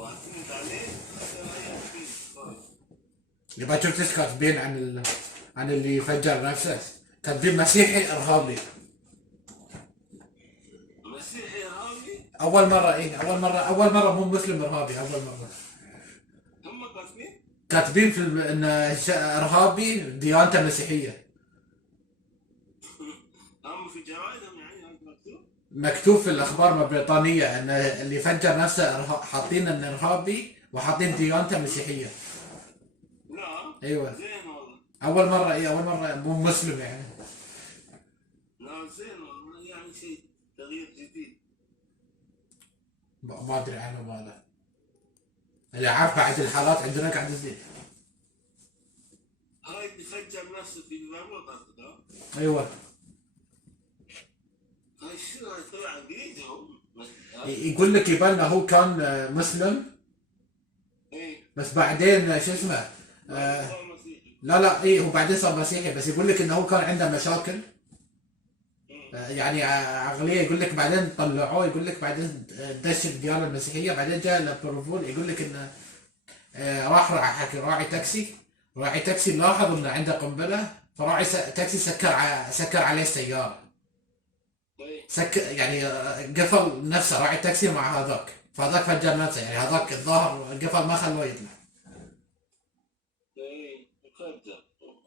واعتمد عليه حتى لا يأتي طيب. يبقى شفت ايش كاتبين عن اللي فجر نفسه؟ كاتبين مسيحي ارهابي. مسيحي ارهابي؟ اول مرة ايه، اول مرة مو مسلم ارهابي، اول مرة. هم قاسمين؟ كاتبين ان ارهابي ديانته مسيحية. هم في جرائدهم يعني هذا مكتوب؟ مكتوب في الاخبار البريطانية ان اللي فجر نفسه حاطين انه ارهابي وحاطين ديانته مسيحية. لا ايوه. زين والله. اول مرة ايه، اول مرة مو مسلم يعني. لا زين والله، يعني شيء تغيير جديد. ما ادري عنه ماله. اللي عارف بعد الحالات عندنا قاعد تزيد. هاي اللي فجر نفسه في المرة قصدك ها؟ ايوه. هاي شنو هاي طلع انجليزي هو؟ يقول لك يبان هو كان مسلم ايه بس بعدين شو اسمه صار مسيحي. لا ايه، هو بعدين صار مسيحي، بس يقول لك انه هو كان عنده مشاكل. يعني عقليه. يقول لك بعدين طلعوه، يقول لك بعدين دش الديانه المسيحيه، بعدين جاء البروفول يقول لك انه راح راعي تاكسي. راعي تاكسي لاحظ انه عنده قنبله، فراعي تاكسي سكر عليه السياره. طيب يعني قفل نفسه راعي التاكسي مع هذاك، فهذاك فجر نفسه، يعني هذاك الظاهر قفل ما خلوه يطلع. طيب فجر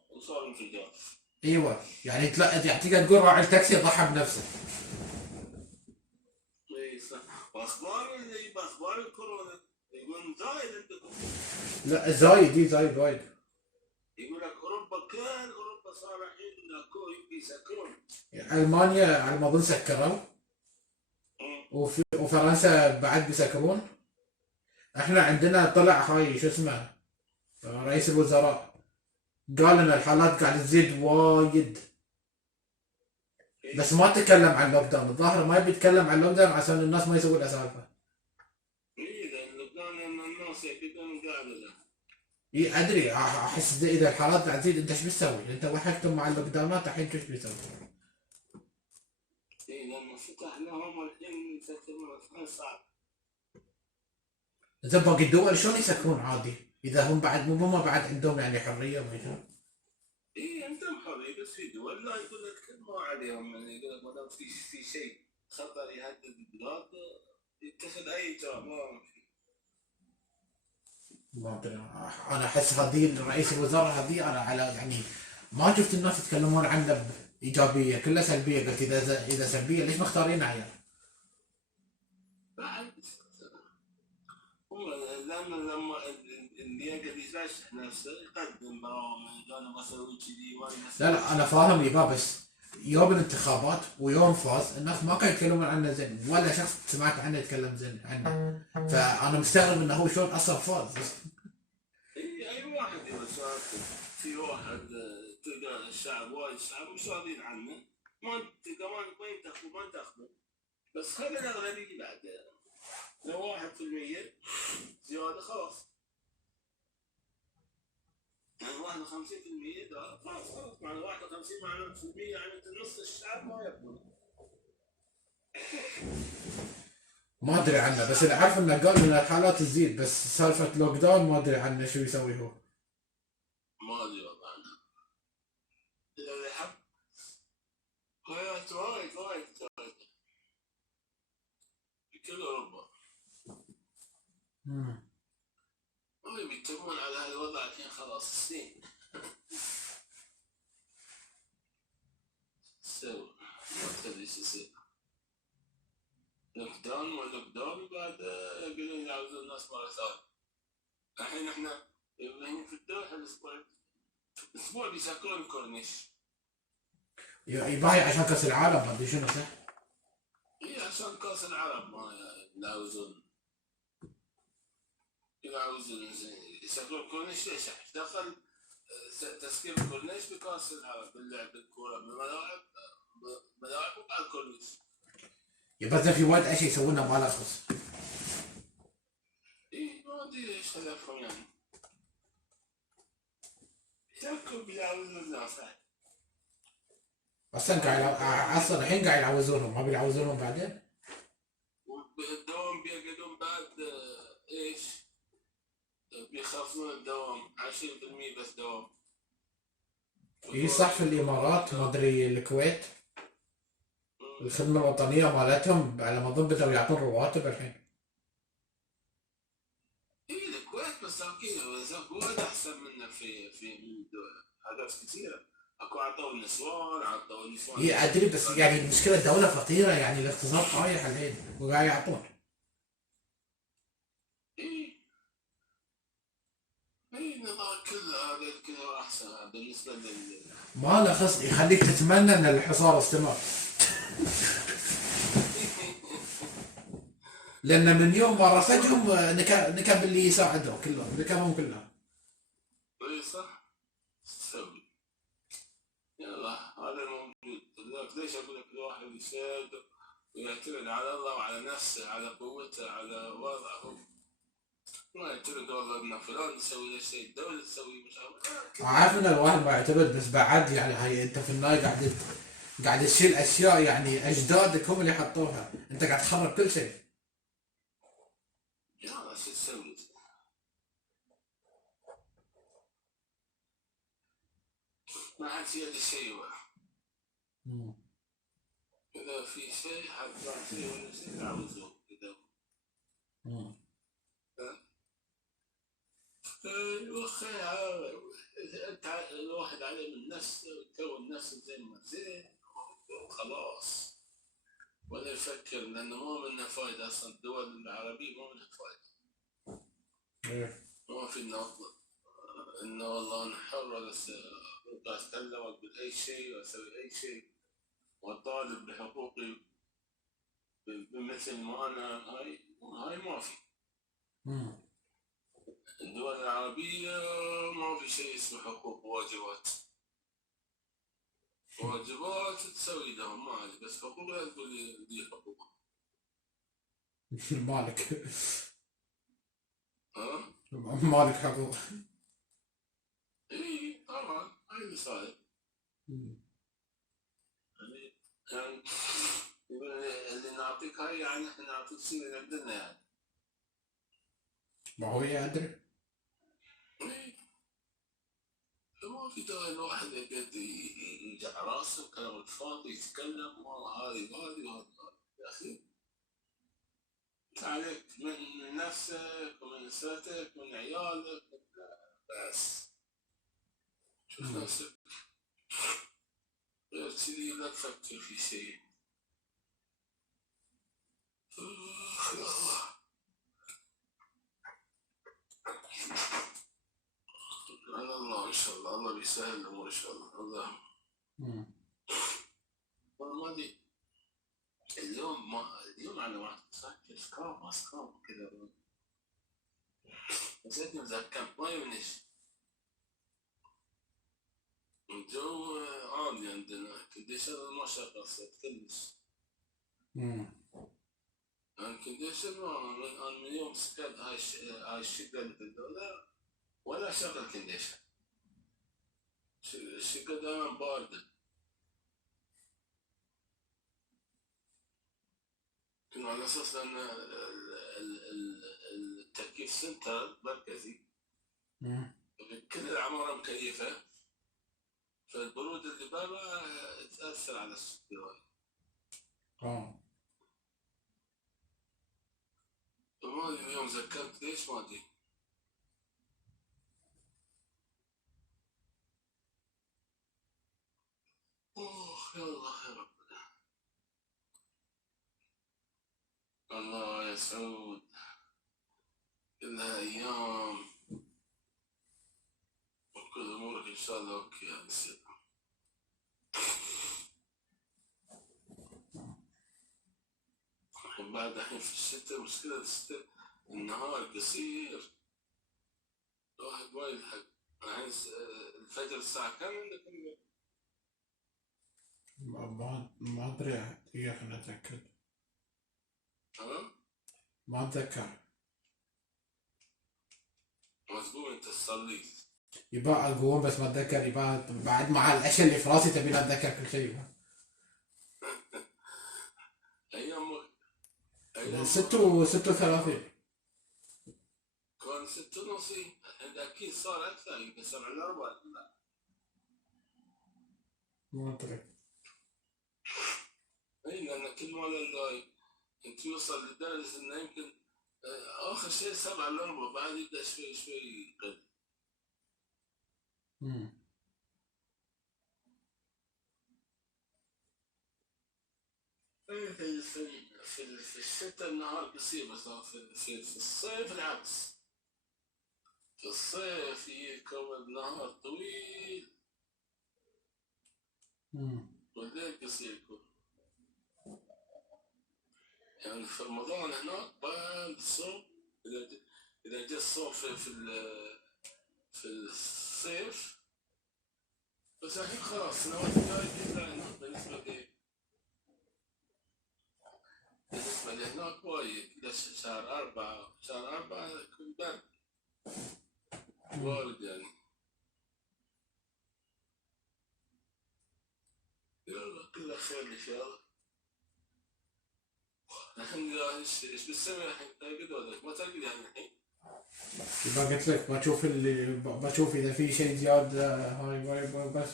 وصار انفجار. ايوه يعني يعني تقدر تقول راعي التاكسي ضحى بنفسه. اي صح. واخبار اللي باخبار الكورونا يقولون زايد عندكم. لا زايد وايد. يقول لك اوروبا كان اوروبا صار الحين يبي يسكرون. المانيا على ما اظن سكروا، وفرنسا بعد بيسكرون. احنا عندنا طلع هاي شو اسمه رئيس الوزراء قال ان الحالات قاعده تزيد وايد، بس ما تكلم عن اللوك داون. الظاهر ما يبي يتكلم عن اللوك داون عشان الناس ما يسوون اسالفه. اي لان لبنان الناس يكونون قاعده له. اي ادري، احس اذا الحالات قاعده تزيد انت ايش بتسوي؟ انت وحكتم مع اللوك داونات الحين ايش بتسوي؟ اي لان فتح لهم الحين يسكرون صعب. زين باقي الدول شلون يسكرون عادي؟ اذا هم بعد مو بعد عندهم يعني حريه وما شنو؟ اي عندهم حريه، بس في دول لا يقول لك ما عليهم، يعني يقول لك ما دام في شيء خطر يهدد البلاد يتخذ اي اجراء. ما ادري، انا احس هذه رئيس الوزراء هذه انا على يعني ما شفت الناس يتكلمون عنه بايجابيه، كلها سلبيه. قلت اذا سلبيه ليش مختارين عيال؟ بعد هم لما اللي يقدر يرشح نفسه يقدم برامج انا بسوي كذي وانا لا انا فاهم يبا، بس يوم الانتخابات ويوم فاز الناس ما كانوا يتكلمون عنه زين، ولا شخص سمعت عنه يتكلم زين عنه. فانا مستغرب انه هو شلون اصلا فاز. اي واحد يبغى في واحد تلقى الشعب وايد شعب مش راضيين عنه، ما انت كمان ما ينتخبوا بس خلي الاغلبيه بعد لو 1% زياده خلاص. يعني 51% ده خلاص مع 51 مع 1% يعني نص الشعب ما يقبل. ما ادري عنه، بس اللي عارف انه قال ان الحالات تزيد، بس سالفه لوك داون ما ادري عنه شو يسوي هو. ما ادري والله عنه. اذا يحب حياة وايد في كل اوروبا. ما يتفقون على هذا الوضع الحين خلاص سنين. سووا ما تدري ايش يصير. لوك داون بعد يقولون يعوزون الناس مرة ثانية. الحين احنا هنا في الدوحة الاسبوع بيسكرون الكورنيش. يباهي عشان كاس العالم ما ادري شنو صح؟ اي عشان كاس العالم ما يعوزون يسكرون الكورنيش. ليش دخل تسكير الكورنيش بكاس العالم باللعب بالكورة ملاعب وبعد الكورنيش. يبقى في وايد اشياء يسوونها ما له خص. اي ما ادري ايش هدفهم يعني. ياكل بيعوزون الناس. اصلا الحين قاعد يعوزونهم، ما بيعوزونهم بعدين؟ بدهم بيقعدون بعد ايش؟ يخفضون الدوام 20% بس دوام. اي صح، في الامارات ما ادري الكويت الخدمة الوطنية مالتهم على ما اظن بدأوا يعطون رواتب الحين. اي الكويت بس اكيد الكويت احسن منا في حاجات كثيره. اكو عطوا النسوان هي ادري، بس يعني المشكلة الدولة فقيرة، يعني الاقتصاد طايح الحين وقاعد يعطون. اي اي النظام كله هذا كله احسن بالنسبه ما له خص يخليك تتمنى ان الحصار استمر. لان من يوم ما رفدهم نكب اللي يساعدهم كلهم، نكبهم كلهم. اي صح تسوي. يلا هذا الموجود. ليش اقول لك الواحد يساعد ويعتمد على الله وعلى نفسه، على قوته، على وضعه. ما يعتمد والله ان فلان يسوي له شيء، الدوله تسوي مش عارف ان الواحد ما يعتمد، بس بعد يعني هاي انت في النهايه قاعد تشيل اشياء يعني اجدادك هم اللي حطوها، انت قاعد تخرب كل شيء. يلا شو تسوي؟ ما عاد في يدي شيء واحد. إذا في شيء حد بعد شيء ولا شيء تعوزه كذا. الوخي انت الواحد عليه من نفسه يكون نفسه زي ما زين وخلاص، ولا يفكر لانه ما منه فايده اصلا. الدول العربيه ما منها فايده. ما في انه والله انا حر ولا اتكلم واقول اي شيء واسوي اي شيء واطالب بحقوقي بمثل ما انا. هاي ما في. الدول العربية ما في شيء اسمه حقوق وواجبات. واجبات تسوي لهم ما عليك، بس حقوق لا تقول لي حقوق. مالك ها؟ مالك حقوق. اي طبعا هاي اللي صاير. يعني اللي نعطيك هاي يعني احنا نعطيك شيء من عندنا يعني. ما هو يدري. ما في داعي الواحد يقعد يجع راسه كلام فاضي يتكلم هذه وهذه. يا اخي انت عليك من نفسك ومن اسرتك ومن عيالك بس. شوف نفسك غير كذي لا تفكر في شيء. يلا على الله ان شاء الله. الله بيسهل الامور ان شاء الله. الله ما ادري اليوم انا واحد سكراب كذا نسيت مذكر ما يونس. الجو عادي عندنا كنديشن ما شغال صوت كلش. الكنديشن من يوم سكرت هاي الشقة اللي في الدولة ولا شغل كنديشن. الشقة دائما باردة. كنا على اساس ان التكييف سنتر مركزي كل العمارة مكيفة، فالبرود اللي برا تأثر على السكر. ما ادري اليوم ذكرت ليش ما ادري. يا الله يا رب. الله يا سعود كلها ايام وكل امورك ان شاء الله اوكي يا نسيت. بعد الحين في الشتاء مشكلة الشتاء النهار قصير الواحد ما يلحق. الحين الفجر الساعة كم عندكم؟ ما ادري، دقيقة خليني اتاكد. ما اتذكر. مزبوط انت تصلي. يبقى اقوم بس ما اتذكر، يبقى بعد مع الاشياء اللي في راسي تبيني اتذكر كل شيء. ايام 36. كان كان 6:30. الحين اكيد صار اكثر، يمكن 7:45. لا منطقي. اي، لان كل ما اللايف انت يوصل لدرجه انه يمكن اخر شيء 7:45 بعد يبدا شوي شوي يقل. في الشتاء النهار قصير، بس في الصيف العكس. في الصيف يكون النهار طويل والليل قصير يكون. يعني في رمضان هناك بعد الصوم، إذا جاء الصوم في الصيف. بس الحين خلاص السنوات الجاية كلها هناك بالنسبة لهناك وايد. إذا شهر 4 يكون برد وارد يعني. يلا كله خير إن شاء الله. الحمد لله. ايش بتسوي الحين؟ ترقد ولا ما ترقد يعني الحين؟ ما قلت لك بشوف اذا في شيء زياده هاي بس.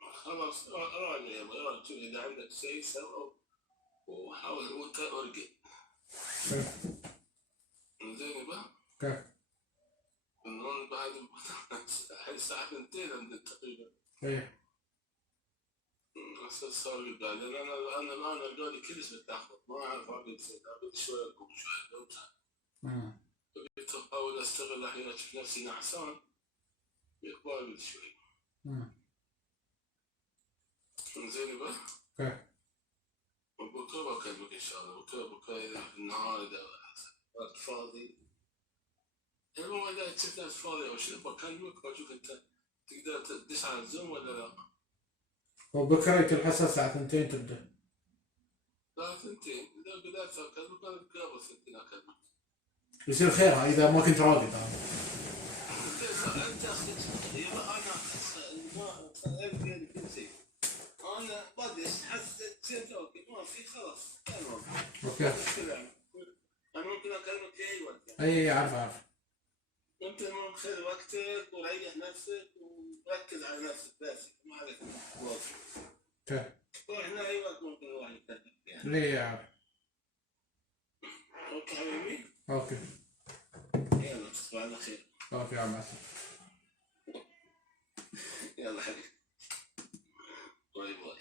خلاص راجع يابا، راجع شوف اذا عندك شيء سوى وحاول وانت ارقد. زين يابا. كيف؟ النوم بعد الحين الساعة 2 تقريبا. ايه. صار قاعد انا قاعد كلش متاخر، ما اعرف ارقد شوي اقوم شوي. احاول استغل الحين اشوف نفسي نعسان يقبل شوي. زين يابا. كيف؟ بكره بكلمك ان شاء الله. بكره اذا في النهار اذا وقت فاضي، المهم اذا كنت فاضي او شيء بكلمك واشوف انت تقدر تدش على الزوم ولا لا. وبكره يكون الحصه الساعه 2 تبدا. لا 2 اذا بدأت اكلمك انا قبل 2 اكلمك. يصير خيرها اذا ما كنت راقد انا. انت يلا انا ما القى كل شيء. انا بدش حسيت زين اوكي ما في خلاص تمام. اوكي. انا ممكن اكلمك في اي وقت يعني. اي عارف. انت المهم خذ وقتك وريح نفسك وركز على نفسك بس، ما عليك واجب. اوكي. واحنا اي وقت ممكن الواحد يكلمك يعني. ليه عارف. اوكي حبيبي. اوكي. يلا تصبح على خير. اوكي يا عم. يلا حبيبي. باي باي.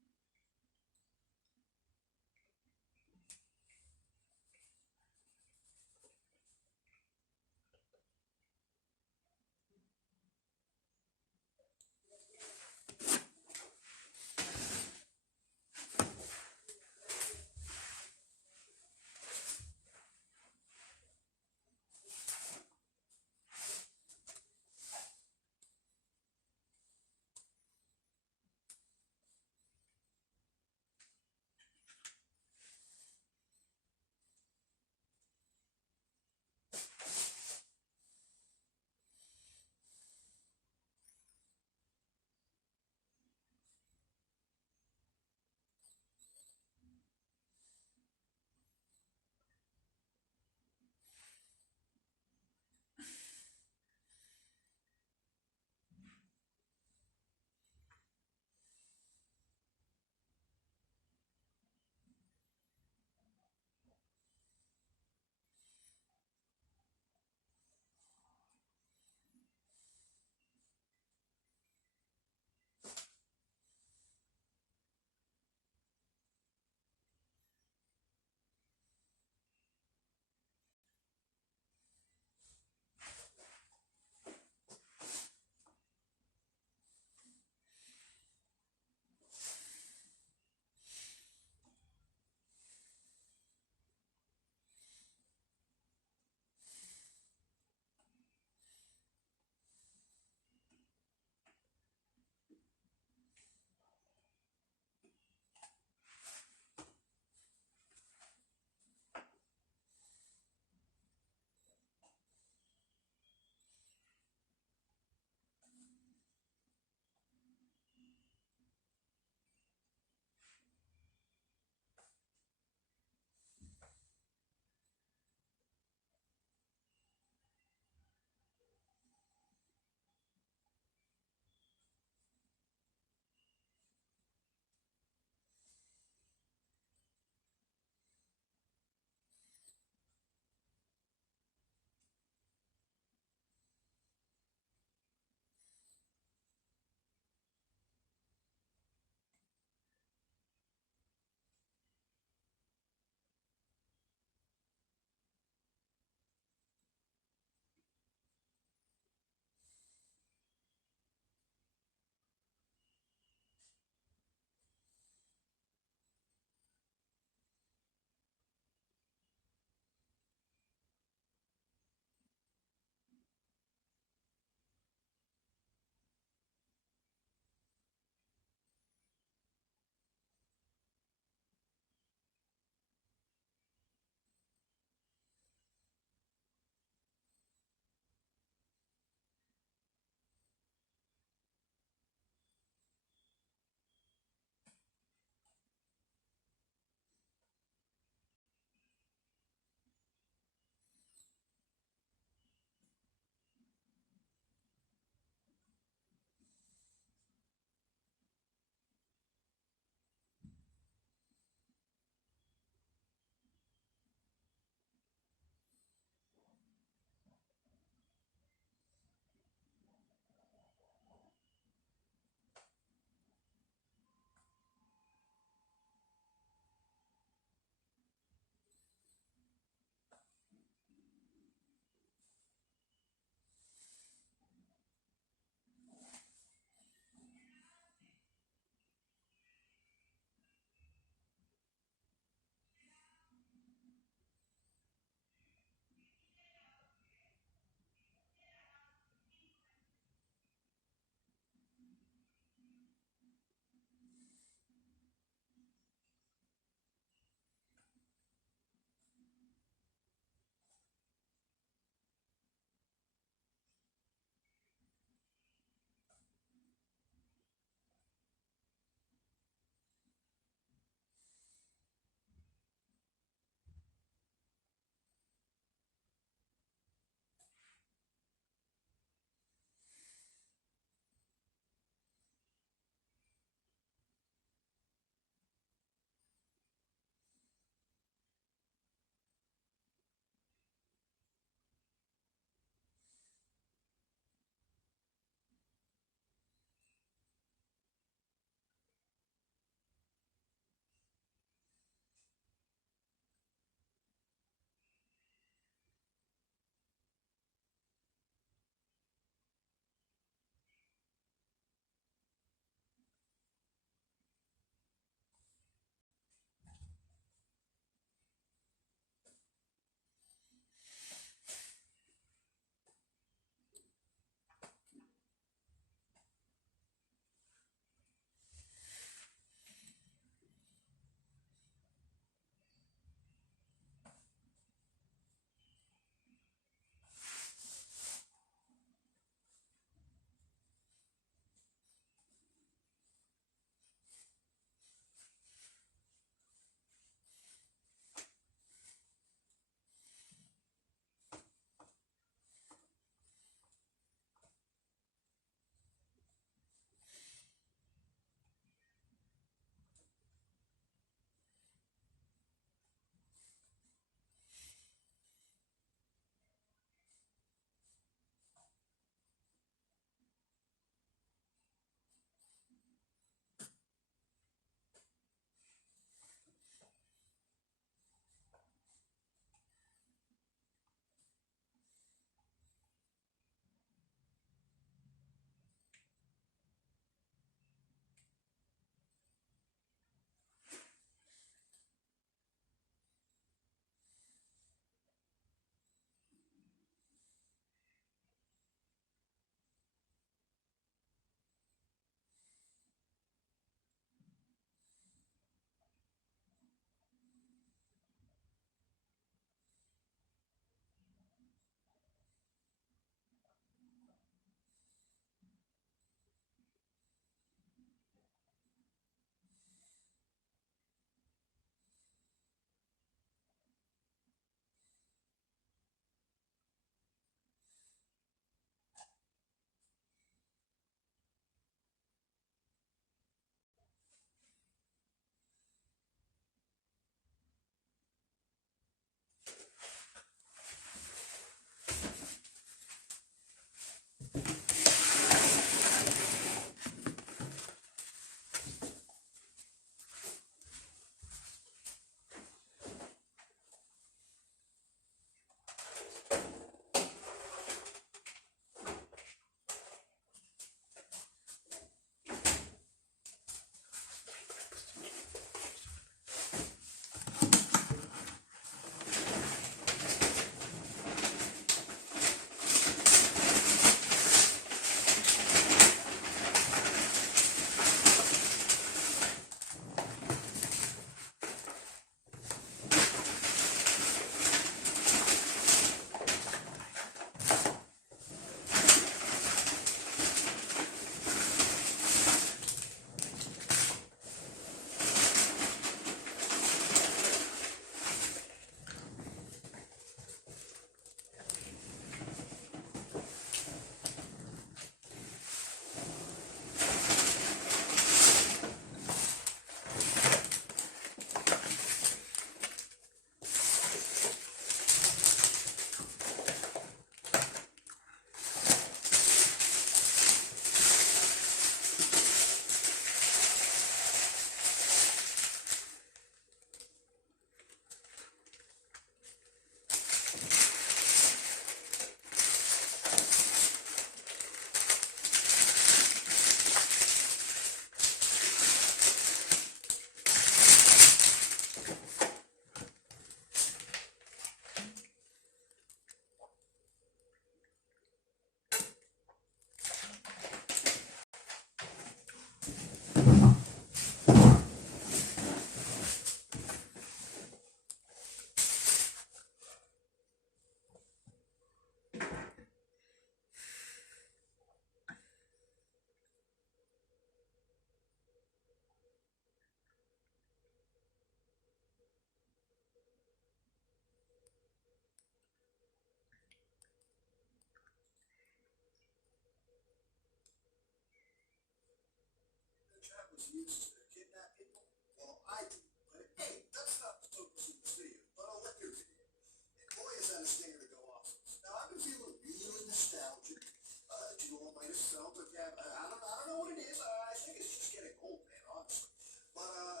terrorists use to kidnap people? Well, I do. But hey, that's not the focus of this video, but I'll let your video. And boy, is that a stinger to go off. Now, I've been feeling really nostalgic. Do you all might have felt it? Yeah, I don't know what it is. I think it's just getting old, man, honestly. But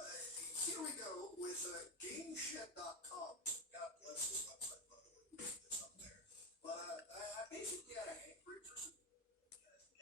here we go with GameShed.com. God bless this website, by the way. We put this up there. But I basically had a hankering for some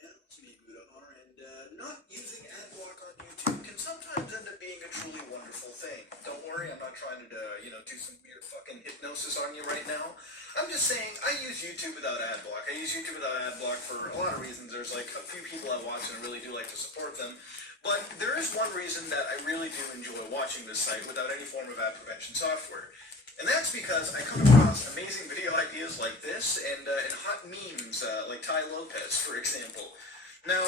to be good are, and not using ad block on YouTube can sometimes end up being a truly wonderful thing. Don't worry, I'm not trying to, do some weird fucking hypnosis on you right now. I'm just saying, I use YouTube without ad block. I use YouTube without ad block for a lot of reasons. There's like a few people I watch and I really do like to support them. But there is one reason that I really do enjoy watching this site without any form of ad prevention software. And that's because I come across amazing video ideas like this and hot memes like Ty Lopez, for example. Now,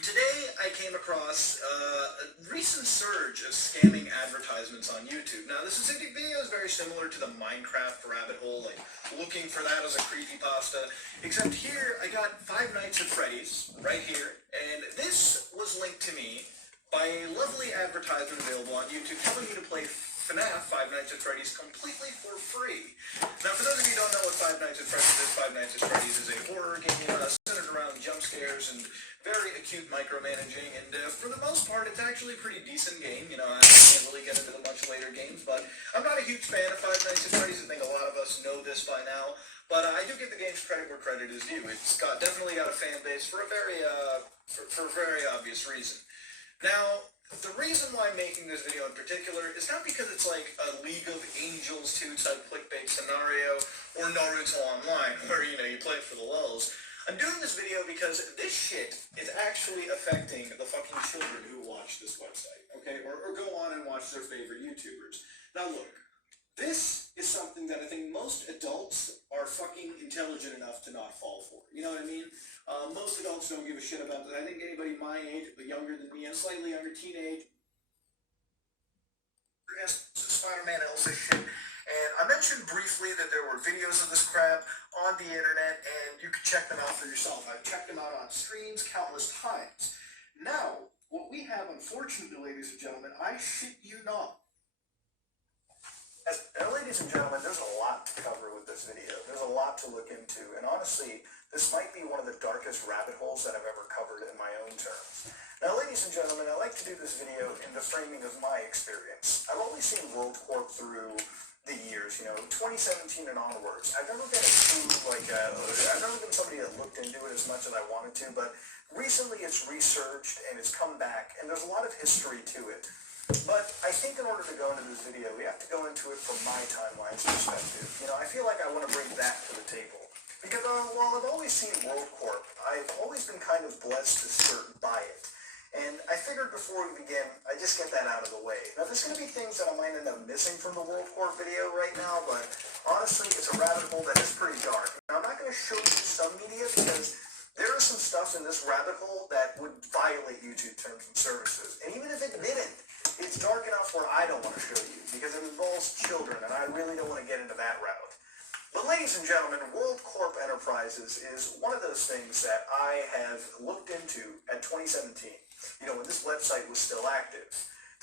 today I came across a recent surge of scamming advertisements on YouTube. Now, this specific video is very similar to the Minecraft rabbit hole, like looking for that as a creepypasta, except here I got Five Nights at Freddy's right here, and this was linked to me by a lovely advertisement available on YouTube telling me to play FNAF, Five Nights at Freddy's, completely for free. Now, for those of you who don't know what Five Nights at Freddy's is, Five Nights at Freddy's is a horror game centered around jump scares and very acute micromanaging, and for the most part, it's actually a pretty decent game. I can't really get into the much later games, but I'm not a huge fan of Five Nights at Freddy's. I think a lot of us know this by now, but I do give the game's credit where credit is due. It's definitely got a fan base for a very obvious reason. Now, the reason why I'm making this video in particular is not because it's like a League of Angels 2 type clickbait scenario or Naruto Online where, you play it for the lulz. I'm doing this video because this shit is actually affecting the fucking children who watch this website, okay? Or go on and watch their favorite YouTubers. Now look, this is something that I think most adults are fucking intelligent enough to not fall for. You know what I mean? Most adults don't give a shit about that. I think anybody my age, but younger than me, and slightly younger teenage, has Spider-Man Elsa shit. And I mentioned briefly that there were videos of this crap on the internet, and you can check them out for yourself. I've checked them out on streams countless times. Now, what we have, unfortunately, ladies and gentlemen, I shit you not. Ladies and gentlemen, there's a lot to cover with this video. There's a lot to look into, and honestly, this might be one of the darkest rabbit holes that I've ever covered in my own terms. Now, ladies and gentlemen, I like to do this video in the framing of my experience. I've always seen World Corp through the years, 2017 and onwards. I've never been I've never been somebody that looked into it as much as I wanted to, but recently it's resurged and it's come back, and there's a lot of history to it. But I think in order to go into this video, we have to go into it from my timeline's perspective. I feel like I want to bring that to the table. Because while I've always seen World Corp, I've always been kind of blessed to skirt by it. And I figured before we begin, I just get that out of the way. Now, there's going to be things that I might end up missing from the World Corp video right now, but honestly, it's a rabbit hole that is pretty dark. Now, I'm not going to show you some media because there is some stuff in this rabbit hole that would violate YouTube terms and services. And even if it didn't, it's dark enough where I don't want to show you because it involves children, and I really don't want to get into that route. But ladies and gentlemen, World Corp Enterprises is one of those things that I have looked into at 2017, when this website was still active.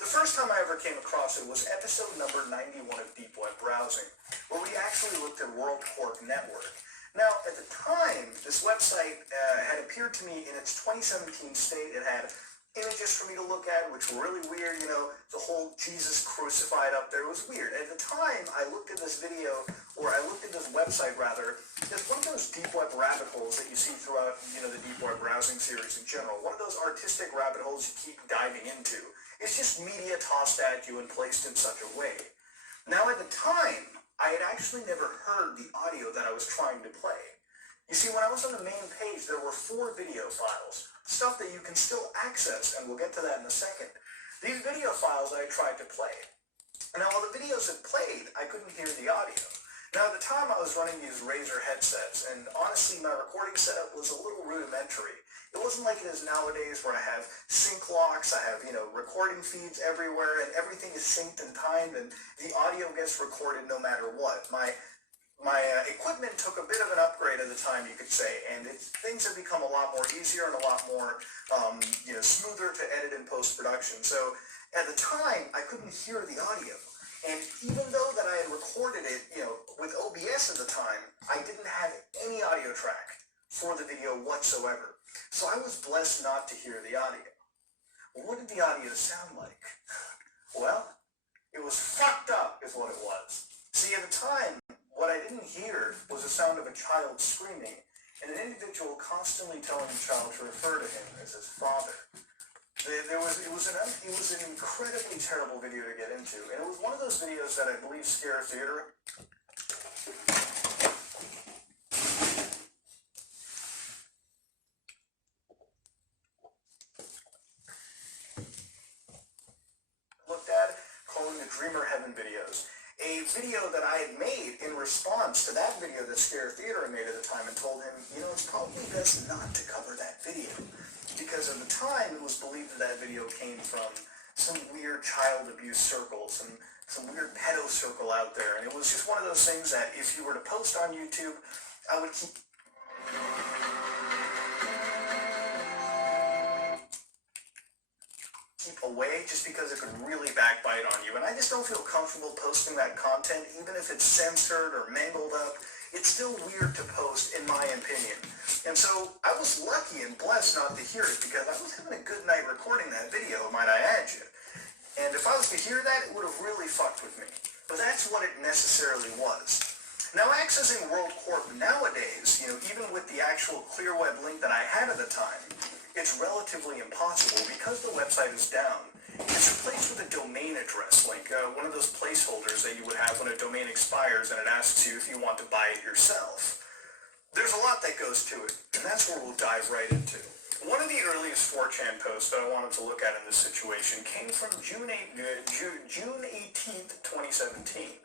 The first time I ever came across it was episode number 91 of Deep Web Browsing, where we actually looked at World Corp Network. Now, at the time, this website had appeared to me in its 2017 state. It had images for me to look at, which were really weird, the whole Jesus crucified up there was weird. At the time, I looked at this video, or I looked at this website rather, it's one of those deep web rabbit holes that you see throughout, the deep web browsing series in general. One of those artistic rabbit holes you keep diving into. It's just media tossed at you and placed in such a way. Now, at the time, I had actually never heard the audio that I was trying to play. You see, when I was on the main page, there were 4 video files, stuff that you can still access, and we'll get to that in a second. These video files I tried to play. Now, while the videos had played, I couldn't hear the audio. Now, at the time, I was running these Razer headsets, and honestly, my recording setup was a little rudimentary. It wasn't like it is nowadays where I have sync locks, I have, recording feeds everywhere, and everything is synced and timed, and the audio gets recorded no matter what. My my equipment took a bit of an upgrade at the time, you could say, and things have become a lot more easier and a lot more smoother to edit in post-production. So at the time, I couldn't hear the audio. And even though that I had recorded it, with OBS at the time, I didn't have any audio track for the video whatsoever. So I was blessed not to hear the audio. Well, what did the audio sound like? Well, it was fucked up is what it was. See, at the time, what I didn't hear was the sound of a child screaming and an individual constantly telling the child to refer to him as his father. It was an incredibly terrible video to get into, and it was one of those videos that I believe Scare Theater looked at, calling the Dreamer Heaven videos. A video that I had made in response to that video that Scare Theater made at the time, and told him, it's probably best not to cover that video. Because at the time, it was believed that video came from some weird child abuse circle, some weird pedo circle out there. And it was just one of those things that if you were to post on YouTube, I would keep away just because it could really backbite on you. And I just don't feel comfortable posting that content, even if it's censored or mangled up. It's still weird to post, in my opinion. And so I was lucky and blessed not to hear it, because I was having a good night recording that video, might I add you. And if I was to hear that, it would have really fucked with me. But that's what it necessarily was. Now, accessing World Corp nowadays, even with the actual clear web link that I had at the time, it's relatively impossible because the website is down. It's replaced with a domain address link, one of those placeholders that you would have when a domain expires and it asks you if you want to buy it yourself. There's a lot that goes to it, and that's where we'll dive right into. One of the earliest 4chan posts that I wanted to look at in this situation came from June 18th, 2017.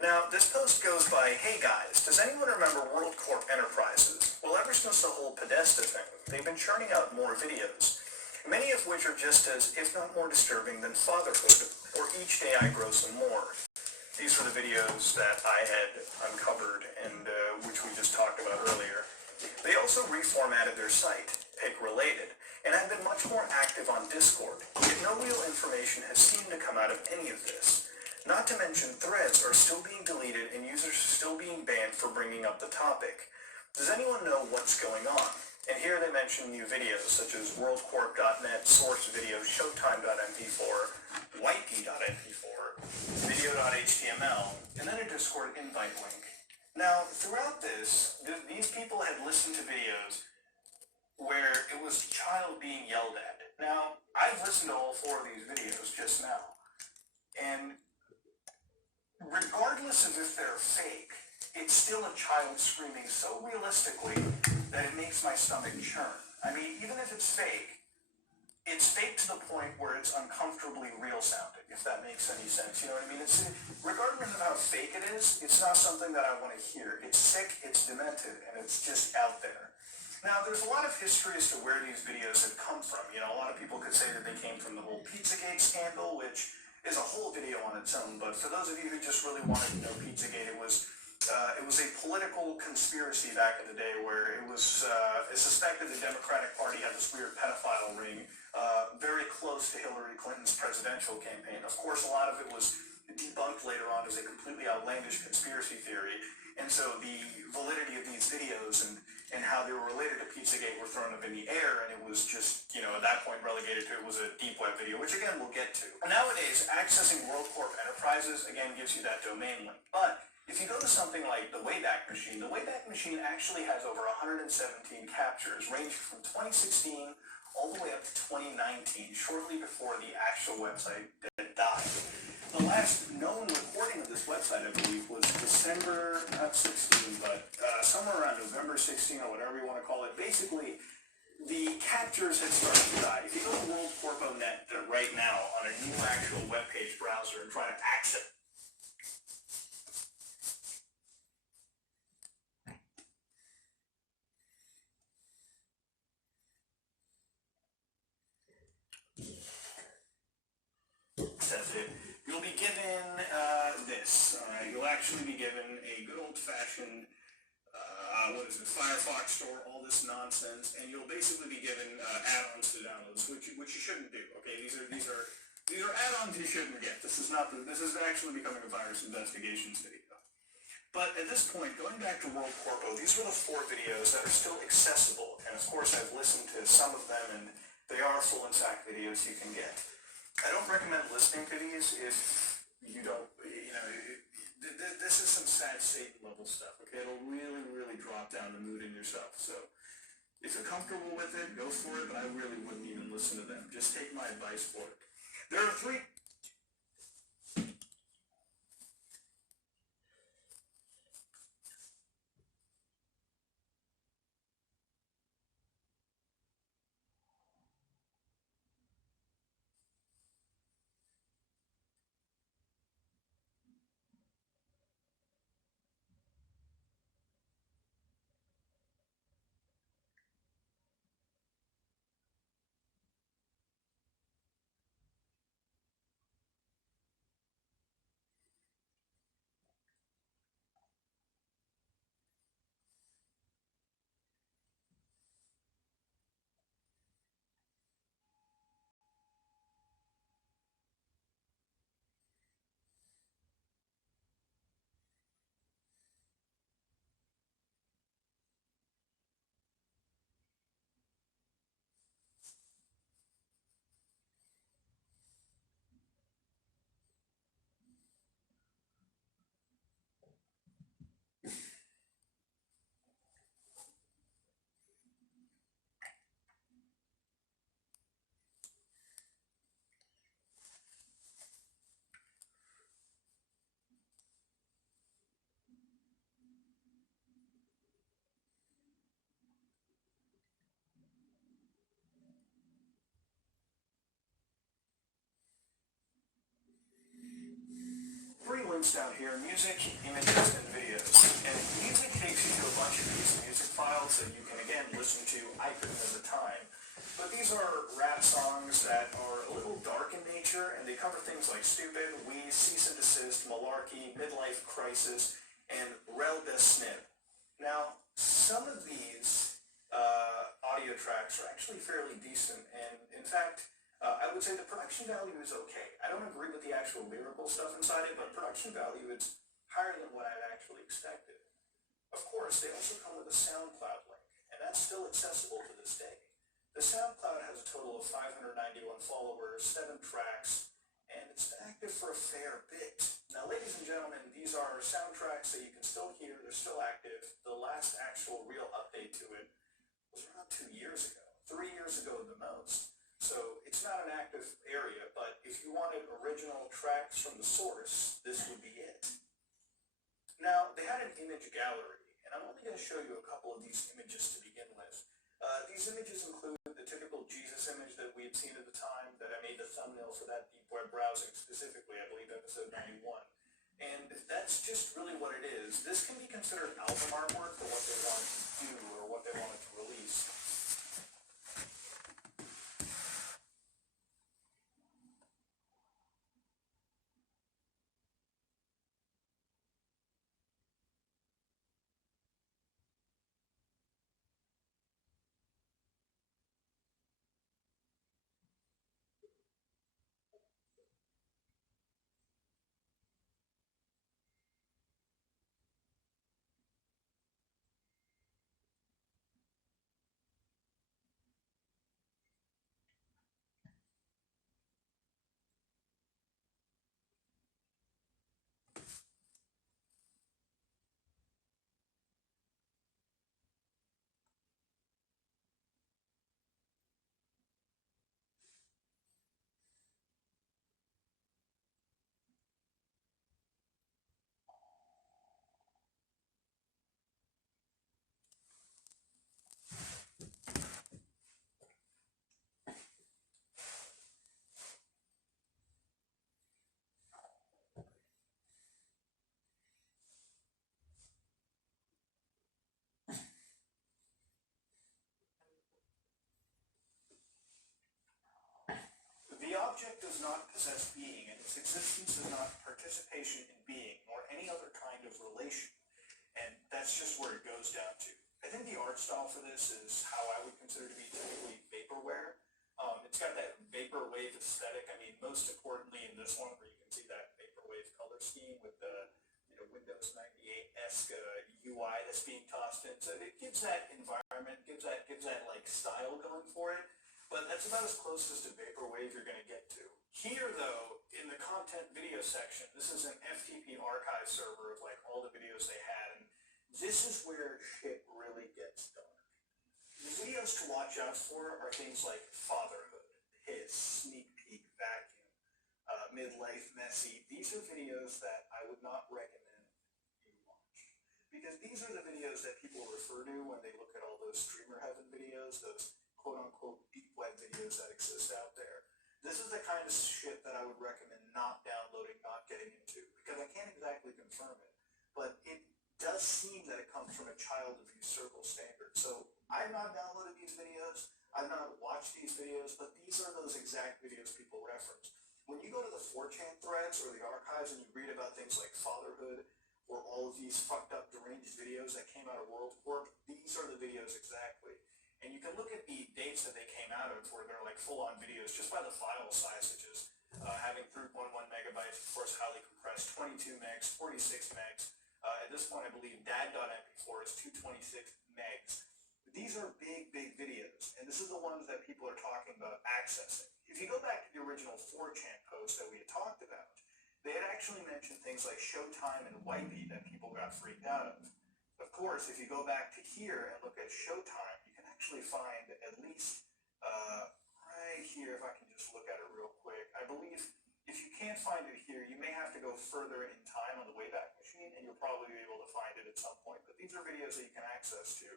Now, this post goes by, "Hey guys, does anyone remember World Corp Enterprises? Well, ever since the whole Podesta thing, they've been churning out more videos, many of which are just as, if not more disturbing than fatherhood, or Each Day I Grow Some More." These were the videos that I had uncovered and which we just talked about earlier. They also reformatted their site, pic related, and have been much more active on Discord, yet no real information has seemed to come out of any of this. Not to mention, threads are still being deleted and users are still being banned for bringing up the topic. Does anyone know what's going on? And here they mention new videos such as worldcorp.net, source video, showtime.mp4, wipey.mp4, video.html, and then a Discord invite link. Now, throughout this, these people had listened to videos where it was a child being yelled at. Now, I've listened to all 4 of these videos just now, and regardless of if they're fake, it's still a child screaming so realistically that it makes my stomach churn. I mean, even if it's fake to the point where it's uncomfortably real sounding, if that makes any sense. You know what I mean? Regardless of how fake it is, it's not something that I want to hear. It's sick, it's demented, and it's just out there. Now, there's a lot of history as to where these videos have come from. A lot of people could say that they came from the whole Pizzagate scandal, which is a whole video on its own, but for those of you who just really wanted to know Pizzagate, it was a political conspiracy back in the day where it was suspected the Democratic Party had this weird pedophile ring very close to Hillary Clinton's presidential campaign. Of course, a lot of it was debunked later on as a completely outlandish conspiracy theory, and so the validity of these videos and how they were related to Pizzagate were thrown up in the air, and it was just, at that point relegated to it was a deep web video, which again we'll get to. Nowadays, accessing World Corp Enterprises again gives you that domain link, but if you go to something like the Wayback Machine actually has over 117 captures ranging from 2016 all the way up to 2019, shortly before the actual website died. The last known recording of this website, I believe, was December, not 16, but somewhere around November 16 or whatever you want to call it. Basically, the captures had started to die. If you go to WorldCorpo.net right now on a new actual web page browser and try to access it, you'll you'll be given this. All right, you'll actually be given a good old-fashioned Firefox store, all this nonsense, and you'll basically be given add-ons to downloads, which you shouldn't do. Okay, these are add-ons you shouldn't get. This is actually becoming a virus investigations video. But at this point, going back to World Corpo, these were the 4 videos that are still accessible, and of course I've listened to some of them, and they are full intact videos you can get. I don't recommend listening to these if you don't, this is some sad Satan level stuff, okay? It'll really, really drop down the mood in yourself. So if you're comfortable with it, go for it, but I really wouldn't even listen to them. Just take my advice for it. There are 3... links down here, music, images, and videos. And music takes you to a bunch of these music files that you can, again, listen to. I couldn't at the time. But these are rap songs that are a little dark in nature, and they cover things like stupid, wheeze, cease and desist, malarkey, midlife crisis, and rel des snib. Now, some of these audio tracks are actually fairly decent, and in fact, I would say the production value is okay. I don't agree with the actual lyrical stuff inside it, but production value is higher than what I'd actually expected. Of course, they also come with a SoundCloud link, and that's still accessible to this day. The SoundCloud has a total of 591 followers, 7 tracks, and it's been active for a fair bit. Now, ladies and gentlemen, these are soundtracks that you can still hear. They're still active. The last actual real update to it was around 2 years ago, 3 years ago at the most. So it's not an active area, but if you wanted original tracks from the source, this would be it. Now, they had an image gallery, and I'm only going to show you a couple of these images to begin with. These images include the typical Jesus image that we had seen at the time, that I made the thumbnail for that deep web browsing specifically, I believe episode 91. And that's just really what it is. This can be considered album artwork for what they wanted to do or what they wanted to release. object does not possess being, and its existence is not participation in being, nor any other kind of relation. And that's just where it goes down to. I think the art style for this is how I would consider to be typically vaporware. It's got that vaporwave aesthetic. I mean, most importantly in this one, where you can see that vaporwave color scheme with the Windows 98-esque UI that's being tossed in. So it gives that environment, gives that like style going for it. But that's about as close as to vaporwave you're going to get to. Here, though, in the content video section, this is an FTP archive server of like all the videos they had, and this is where shit really gets dark. The videos to watch out for are things like fatherhood, his sneak peek vacuum, midlife messy. These are videos that I would not recommend you watch, because these are the videos that people refer to when they look at all those streamer heaven videos, those quote-unquote deep web videos that exist out there. This is the kind of shit that I would recommend not downloading, not getting into, because I can't exactly confirm it, but it does seem that it comes from a child abuse circle standard. So I've not downloaded these videos, I've not watched these videos, but these are those exact videos people reference. When you go to the 4chan threads or the archives and you read about things like fatherhood or all of these fucked up deranged videos that came out of World Corp, these are the videos exactly. And you can look at the dates that they came out of where they're like full-on videos just by the file sizages. Having 3.1 megabytes, of course, highly compressed, 22 megs, 46 megs. At this point, I believe dad.mp4 is 226 megs. These are big, big videos, and this is the ones that people are talking about accessing. If you go back to the original 4chan post that we had talked about, they had actually mentioned things like Showtime and Wipey that people got freaked out of. Of course, if you go back to here and look at Showtime, you can actually find at least right here, if I can just look at it real quick. I believe if you can't find it here, you may have to go further in time on the Wayback Machine, and you'll probably be able to find it at some point. But these are videos that you can access to,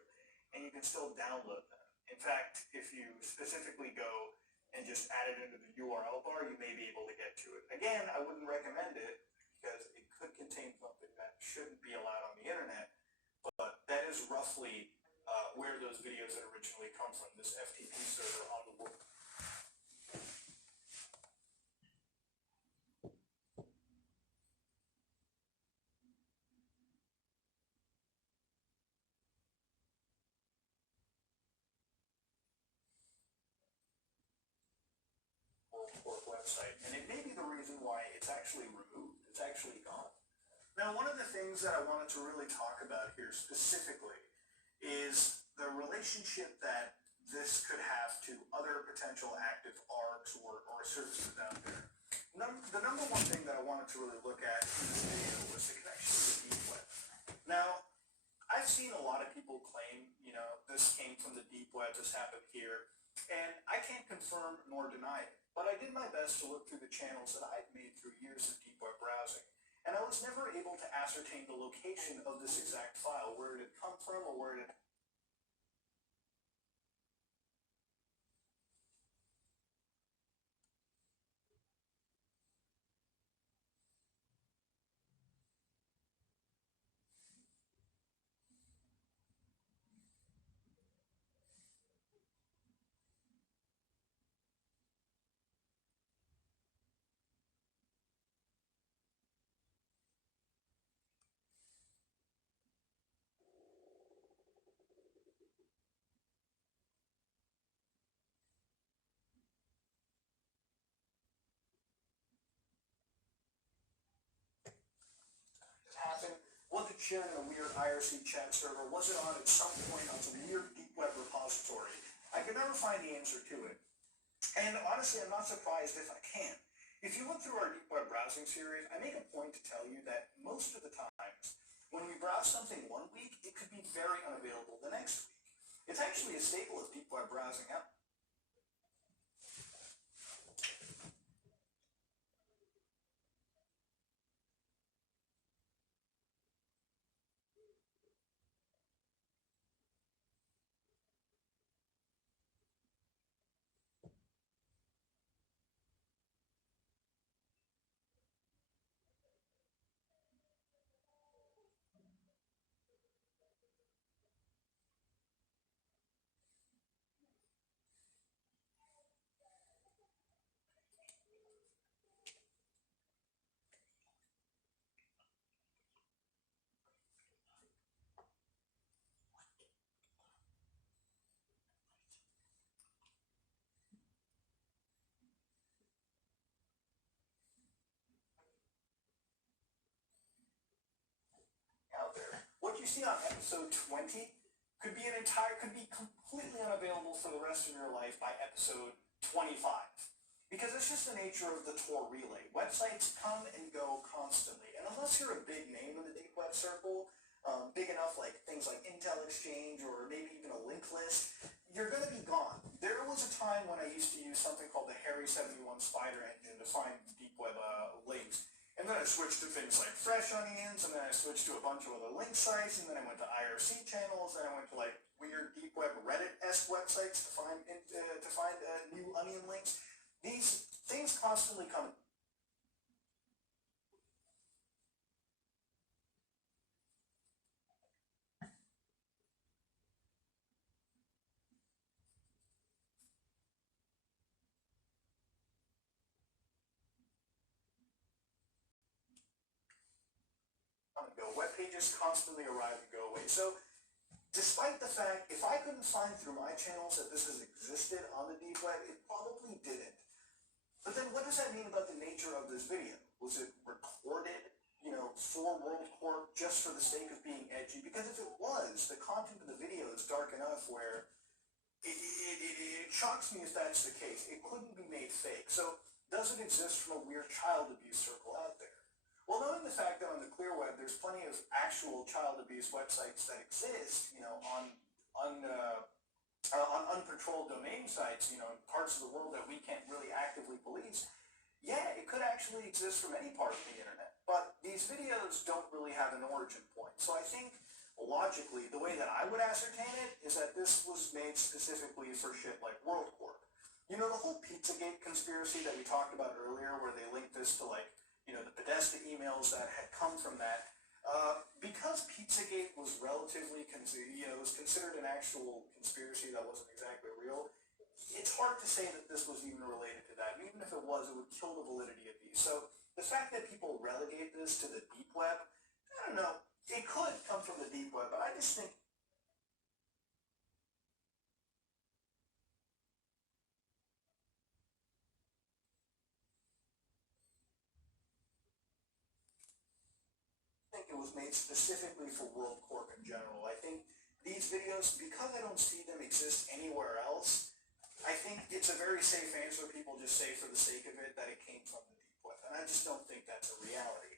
and you can still download them. In fact, if you specifically go and just add it into the URL bar, you may be able to get to it. Again, I wouldn't recommend it because it could contain something that shouldn't be allowed on the internet, but that is roughly where those videos had originally come from, this FTP server on the world. Website, and it may be the reason why it's actually removed. It's actually gone. Now, one of the things that I wanted to really talk about here specifically is the relationship that this could have to other potential active ARGs or services out there. The number one thing that I wanted to really look at in this video was the connection to the deep web. Now, I've seen a lot of people claim, this came from the deep web, this happened here, and I can't confirm nor deny it. But I did my best to look through the channels that I've made through years of deep web browsing, and I was never able to ascertain the location of this exact file, where it had come from or where it had. Happened? Was it sharing a weird IRC chat server? Was it on at some point on some weird deep web repository? I could never find the answer to it. And honestly, I'm not surprised if I can. If you look through our deep web browsing series, I make a point to tell you that most of the times, when we browse something one week, it could be very unavailable the next week. It's actually a staple of deep web browsing. see on episode 20 could be completely unavailable for the rest of your life by episode 25. Because it's just the nature of the Tor relay. Websites come and go constantly. And unless you're a big name in the deep web circle, big enough like things like Intel Exchange or maybe even a link list, you're going to be gone. There was a time when I used to use something called the Harry 71 Spider engine to find deep web links. And then I switched to things like Fresh Onions, and then I switched to a bunch of other link sites, and then I went to IRC channels, and I went to like weird deep web Reddit-esque websites to find new onion links. These things constantly come. Web pages constantly arrive and go away. So, despite the fact, if I couldn't find through my channels that this has existed on the deep web, it probably didn't. But then what does that mean about the nature of this video? Was it recorded, for World Corp just for the sake of being edgy? Because if it was, the content of the video is dark enough where it shocks me if that's the case. It couldn't be made fake. So, does it exist from a weird child abuse circle out there? Well, knowing the fact that on the clear web there's plenty of actual child abuse websites that exist, on uncontrolled domain sites, in parts of the world that we can't really actively police, yeah, it could actually exist from any part of the internet. But these videos don't really have an origin point. So I think, logically, the way that I would ascertain it is that this was made specifically for shit like World Corp. The whole Pizzagate conspiracy that we talked about earlier, where they linked this to, the Podesta emails that had come from that, because Pizzagate was relatively, was considered an actual conspiracy that wasn't exactly real, it's hard to say that this was even related to that. And even if it was, it would kill the validity of these. So the fact that people relegate this to the deep web, I don't know, it could come from the deep web, but I just think it was made specifically for World Corp in general. I think these videos, because I don't see them exist anywhere else, I think it's a very safe answer. People just say for the sake of it that it came from the deep web, and I just don't think that's a reality.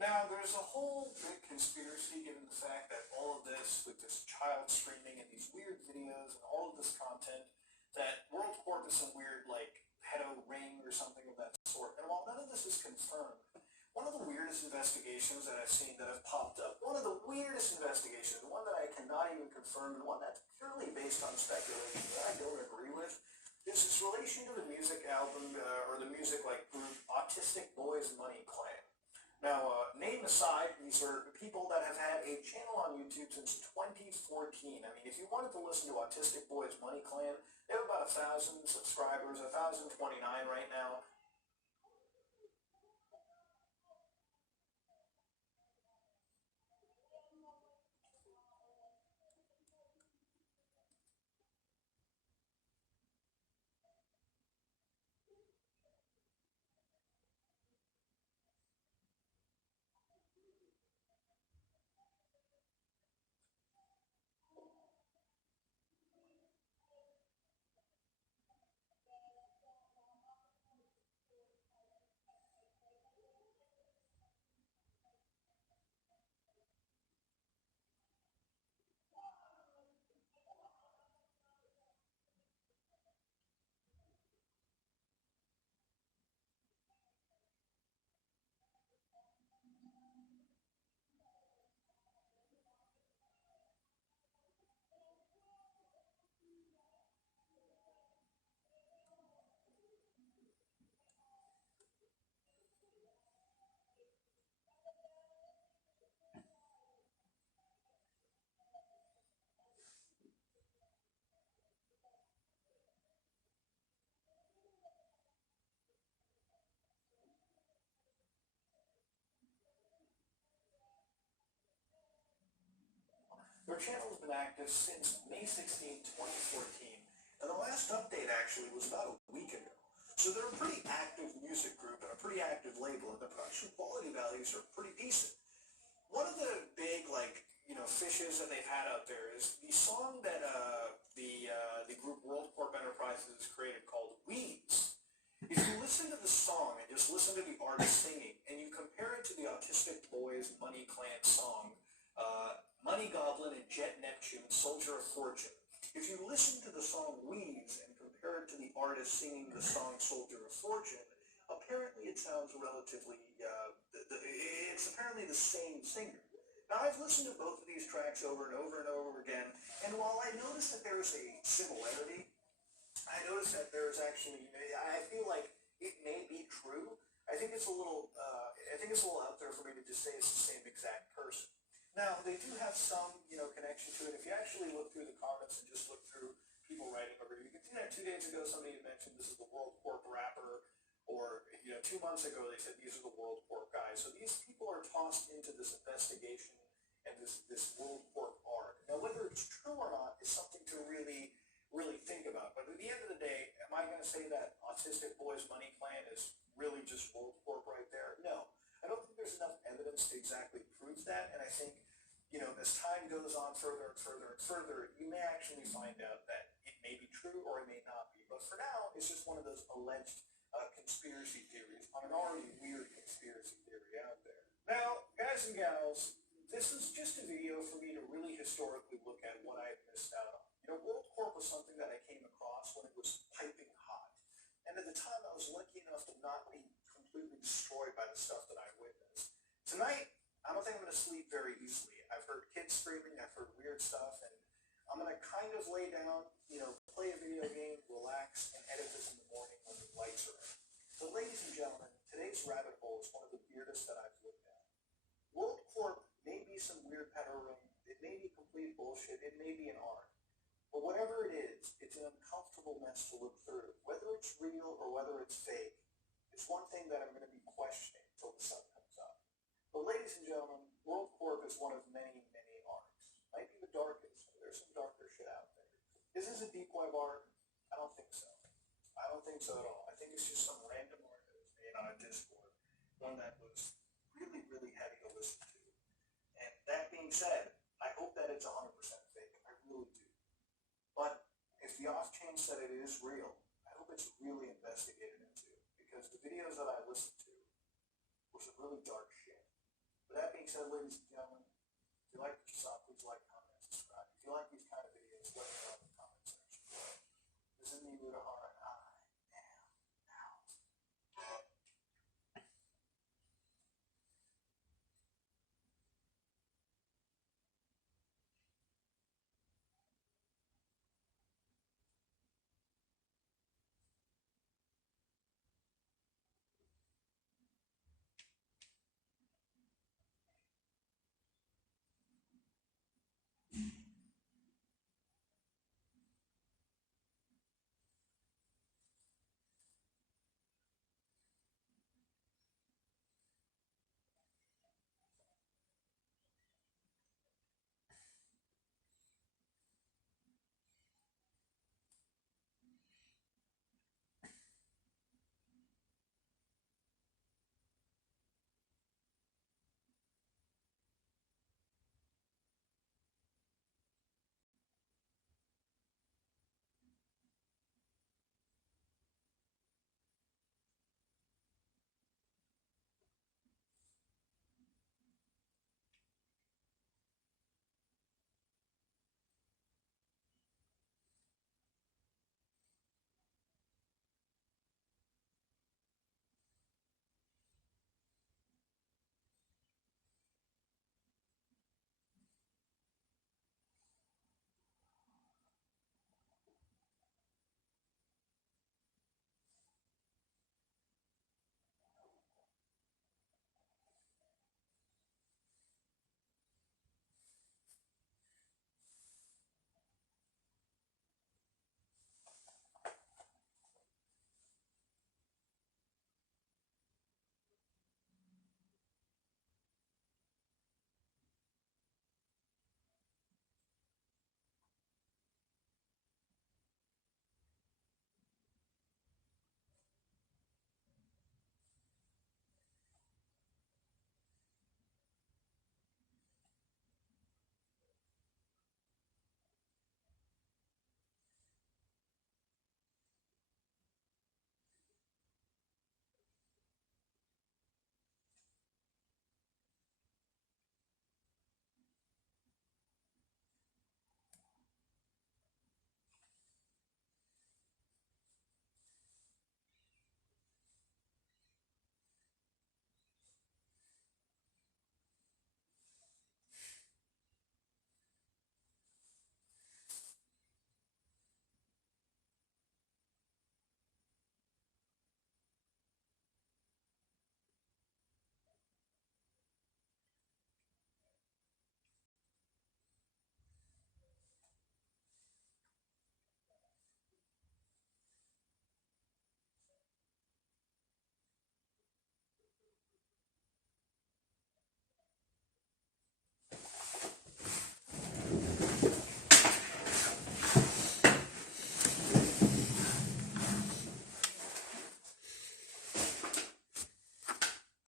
Now, there's a whole big conspiracy given the fact that all of this, with this child streaming and these weird videos and all of this content, that World Corp is some weird, pedo ring or something of that sort. And while none of this is confirmed, one of the weirdest investigations that I've seen that have popped up, one of the weirdest investigations, one that I cannot even confirm, and one that's purely based on speculation that I don't agree with, is this relation to the music album, or the music group Autistic Boys Money Clan. Now, name aside, these are people that have had a channel on YouTube since 2014. I mean, if you wanted to listen to Autistic Boys Money Clan, they have about 1,000 subscribers, 1,029 right now. Their channel has been active since May 16, 2014, and the last update actually was about a week ago. So they're a pretty active music group and a pretty active label, and their production quality values are pretty decent. One of the big, fishes that they've had out there is the song that the group World Corp Enterprises created called Weeds. If you listen to the song and just listen to the artist singing, and you compare it to the Autistic Boys Money Clan song, Money Goblin and Jet Neptune, Soldier of Fortune, if you listen to the song Weeds and compare it to the artist singing the song Soldier of Fortune, apparently it sounds relatively, it's apparently the same singer. Now, I've listened to both of these tracks over and over and over again, and while I noticed that there is a similarity, I noticed that there is actually, I feel like it may be true. I think it's a little out there for me to just say it's the same exact person. Now, they do have some, connection to it. If you actually look through the comments and just look through people writing over, you can see that 2 days ago somebody had mentioned this is the World Corp rapper, or 2 months ago they said these are the World Corp guys. So these people are tossed into this investigation and this World Corp arc. Now, whether it's true or not is something to really think about. But at the end of the day, am I going to say that Autistic Boys Money Clan is really just World Corp right there? No. I don't think there's enough evidence to exactly prove that, and I think, as time goes on further and further and further, you may actually find out that it may be true or it may not be. But for now, it's just one of those alleged conspiracy theories on an already weird conspiracy theory out there. Now, guys and gals, this is just a video for me to really historically look at what I had missed out on. World Corp was something that I came across when it was piping hot. And at the time, I was lucky enough to not be completely destroyed by the stuff that I witnessed. Tonight, I don't think I'm going to sleep very easily. I've heard kids screaming, I've heard weird stuff, and I'm going to kind of lay down, play a video game, relax, and edit this in the morning when the lights are in. But ladies and gentlemen, today's rabbit hole is one of the weirdest that I've looked at. World Corp may be some weird peddling, it may be complete bullshit, it may be an art. But whatever it is, it's an uncomfortable mess to look through. Whether it's real or whether it's fake, it's one thing that I'm going to be questioning until the sun comes up. But ladies and gentlemen, World Corp is one of many, many arcs. Might be the darkest. There's some darker shit out there. Is this a deep web arc? I don't think so. I don't think so at all. I think it's just some random arc that was made on a Discord. One that was really, really heavy to listen to. And that being said, I hope that it's 100% fake. I really do. But if the off chance that it is real, I hope it's really investigated into. Because the videos that I listened to were some really dark shit. With that being said, ladies and gentlemen, if you like what you saw, please like, comment, subscribe. If you like these kind of videos, let me know in the comment section. This is me, Buddha Hara.